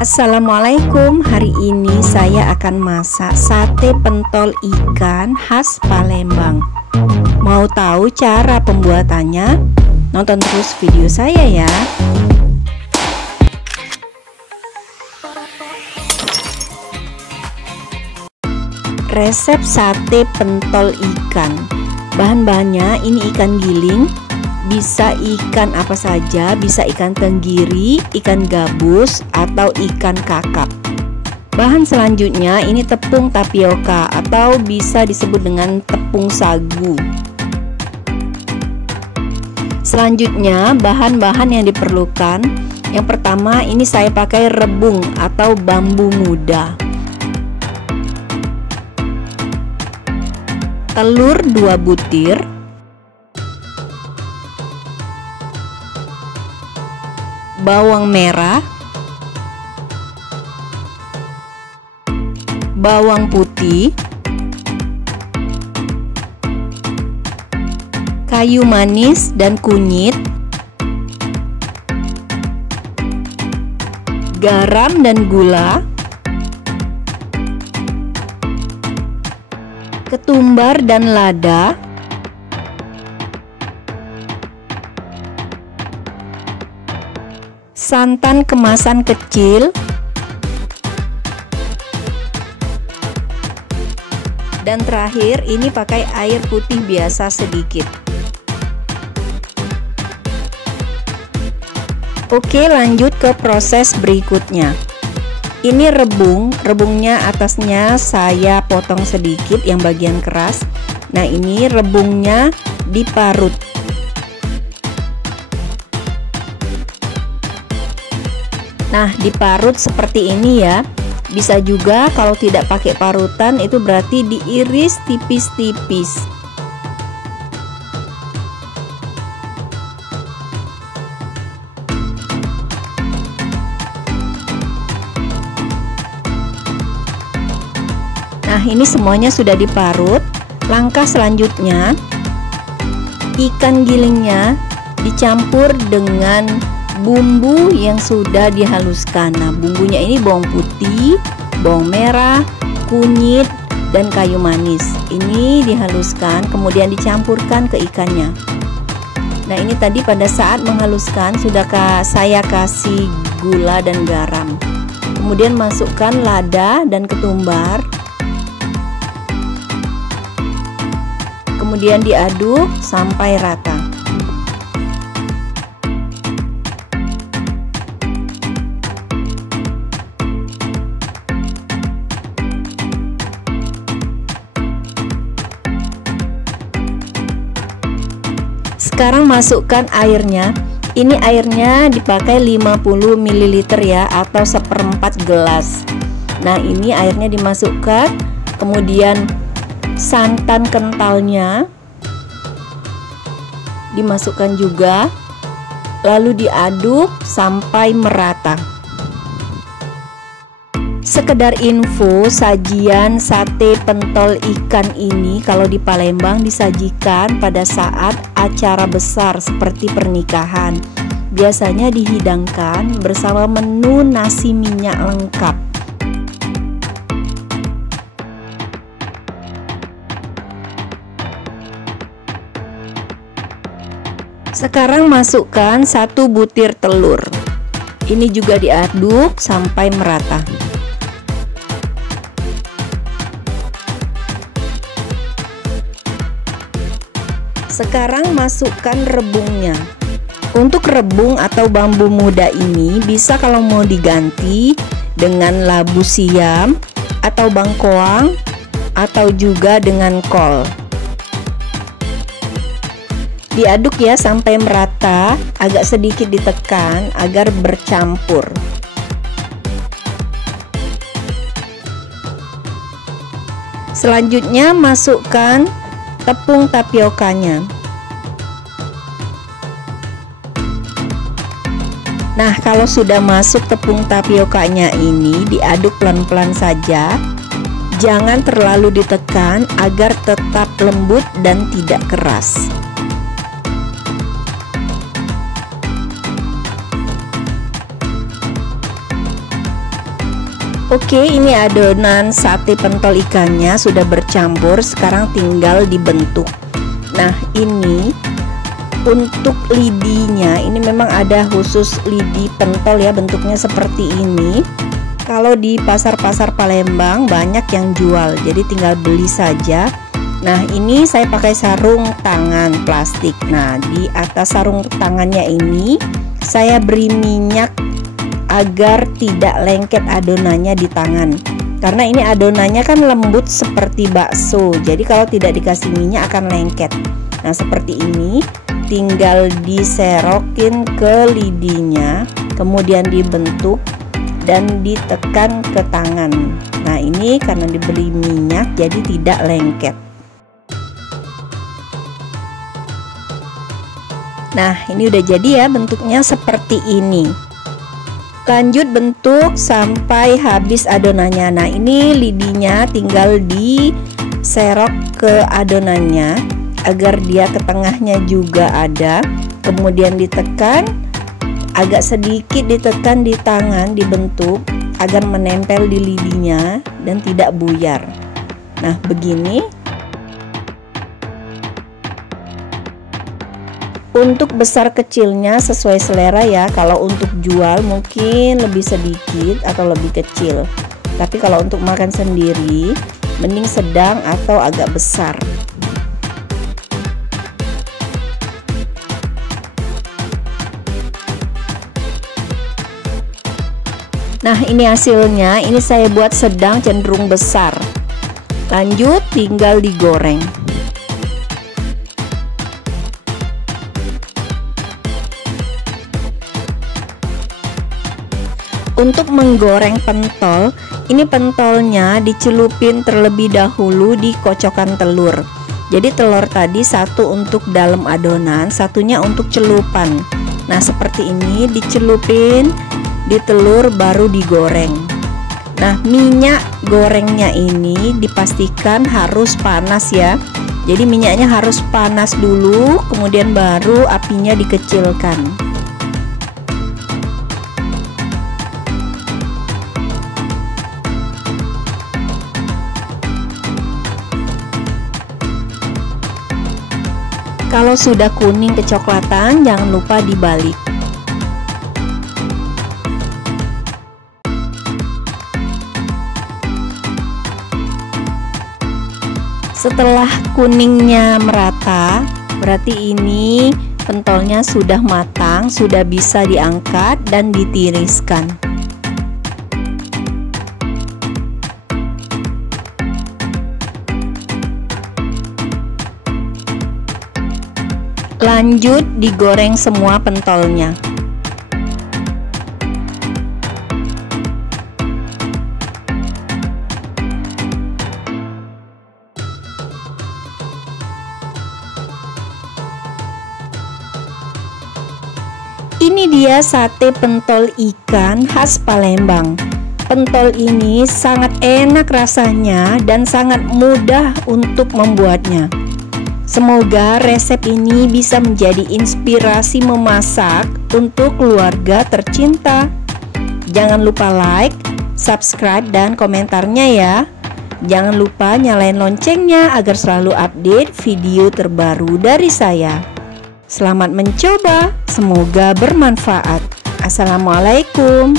Assalamualaikum, hari ini saya akan masak sate pentol ikan khas Palembang. Mau tahu cara pembuatannya? Nonton terus video saya ya. Resep sate pentol ikan. Bahan-bahannya ini ikan giling, bisa ikan apa saja, bisa ikan tenggiri, ikan gabus, atau ikan kakap. Bahan selanjutnya ini tepung tapioka atau bisa disebut dengan tepung sagu. Selanjutnya bahan-bahan yang diperlukan. Yang pertama ini saya pakai rebung atau bambu muda. Telur 2 butir. Bawang merah, bawang putih, kayu manis dan kunyit, garam dan gula, ketumbar dan lada, santan kemasan kecil, dan terakhir ini pakai air putih biasa sedikit. Oke, lanjut ke proses berikutnya. Ini rebungnya atasnya saya potong sedikit yang bagian keras. Nah, ini rebungnya diparut. Nah, diparut seperti ini ya. Bisa juga kalau tidak pakai parutan itu berarti diiris tipis-tipis. Nah, ini semuanya sudah diparut. Langkah selanjutnya, ikan gilingnya dicampur dengan bumbu yang sudah dihaluskan. Nah, bumbunya ini bawang putih, bawang merah, kunyit, dan kayu manis. Ini dihaluskan, kemudian dicampurkan ke ikannya. Nah, ini tadi pada saat menghaluskan sudah saya kasih gula dan garam. Kemudian masukkan lada dan ketumbar. Kemudian diaduk sampai rata. Sekarang masukkan airnya. Ini airnya dipakai 50 ml ya, atau 1/4 gelas. Nah, ini airnya dimasukkan. Kemudian santan kentalnya dimasukkan juga. Lalu diaduk sampai merata. Sekedar info, sajian sate pentol ikan ini kalau di Palembang disajikan pada saat acara besar seperti pernikahan. Biasanya dihidangkan bersama menu nasi minyak lengkap. Sekarang masukkan 1 butir telur. Ini juga diaduk sampai merata. Sekarang masukkan rebungnya. Untuk rebung atau bambu muda ini bisa kalau mau diganti dengan labu siam atau bangkoang atau juga dengan kol. Diaduk ya sampai merata, agak sedikit ditekan agar bercampur. Selanjutnya masukkan tepung tapiokanya. Nah, kalau sudah masuk tepung tapiokanya ini diaduk pelan-pelan saja. Jangan terlalu ditekan agar tetap lembut dan tidak keras. Oke, ini adonan sate pentol ikannya sudah bercampur, sekarang tinggal dibentuk. Nah, ini untuk lidinya, ini memang ada khusus lidi pentol ya, bentuknya seperti ini. Kalau di pasar-pasar Palembang banyak yang jual, jadi tinggal beli saja. Nah, ini saya pakai sarung tangan plastik. Nah, di atas sarung tangannya ini saya beri minyak agar tidak lengket adonannya di tangan. Karena ini adonannya kan lembut seperti bakso, jadi kalau tidak dikasih minyak akan lengket. Nah, seperti ini, tinggal diserokin ke lidinya, kemudian dibentuk dan ditekan ke tangan. Nah, ini karena diberi minyak jadi tidak lengket. Nah, ini udah jadi ya, bentuknya seperti ini. Lanjut bentuk sampai habis adonannya. Nah, ini lidinya tinggal diserok ke adonannya agar dia ke tengahnya juga ada, kemudian ditekan, agak sedikit ditekan di tangan, dibentuk agar menempel di lidinya dan tidak buyar. Nah, begini. Untuk besar kecilnya sesuai selera ya. Kalau untuk jual mungkin lebih sedikit atau lebih kecil, tapi kalau untuk makan sendiri mending sedang atau agak besar. Nah, ini hasilnya. Ini saya buat sedang cenderung besar. Lanjut, tinggal digoreng. Untuk menggoreng pentol, ini pentolnya dicelupin terlebih dahulu di kocokan telur. Jadi telur tadi satu untuk dalam adonan, satunya untuk celupan. Nah, seperti ini dicelupin di telur baru digoreng. Nah, minyak gorengnya ini dipastikan harus panas ya. Jadi minyaknya harus panas dulu, kemudian baru apinya dikecilkan. Kalau sudah kuning kecoklatan, jangan lupa dibalik. Setelah kuningnya merata, berarti ini pentolnya sudah matang, sudah bisa diangkat dan ditiriskan. Lanjut digoreng semua pentolnya. Ini dia sate pentol ikan khas Palembang. Pentol ini sangat enak rasanya dan sangat mudah untuk membuatnya. Semoga resep ini bisa menjadi inspirasi memasak untuk keluarga tercinta. Jangan lupa like, subscribe, dan komentarnya ya. Jangan lupa nyalain loncengnya agar selalu update video terbaru dari saya. Selamat mencoba, semoga bermanfaat. Assalamualaikum.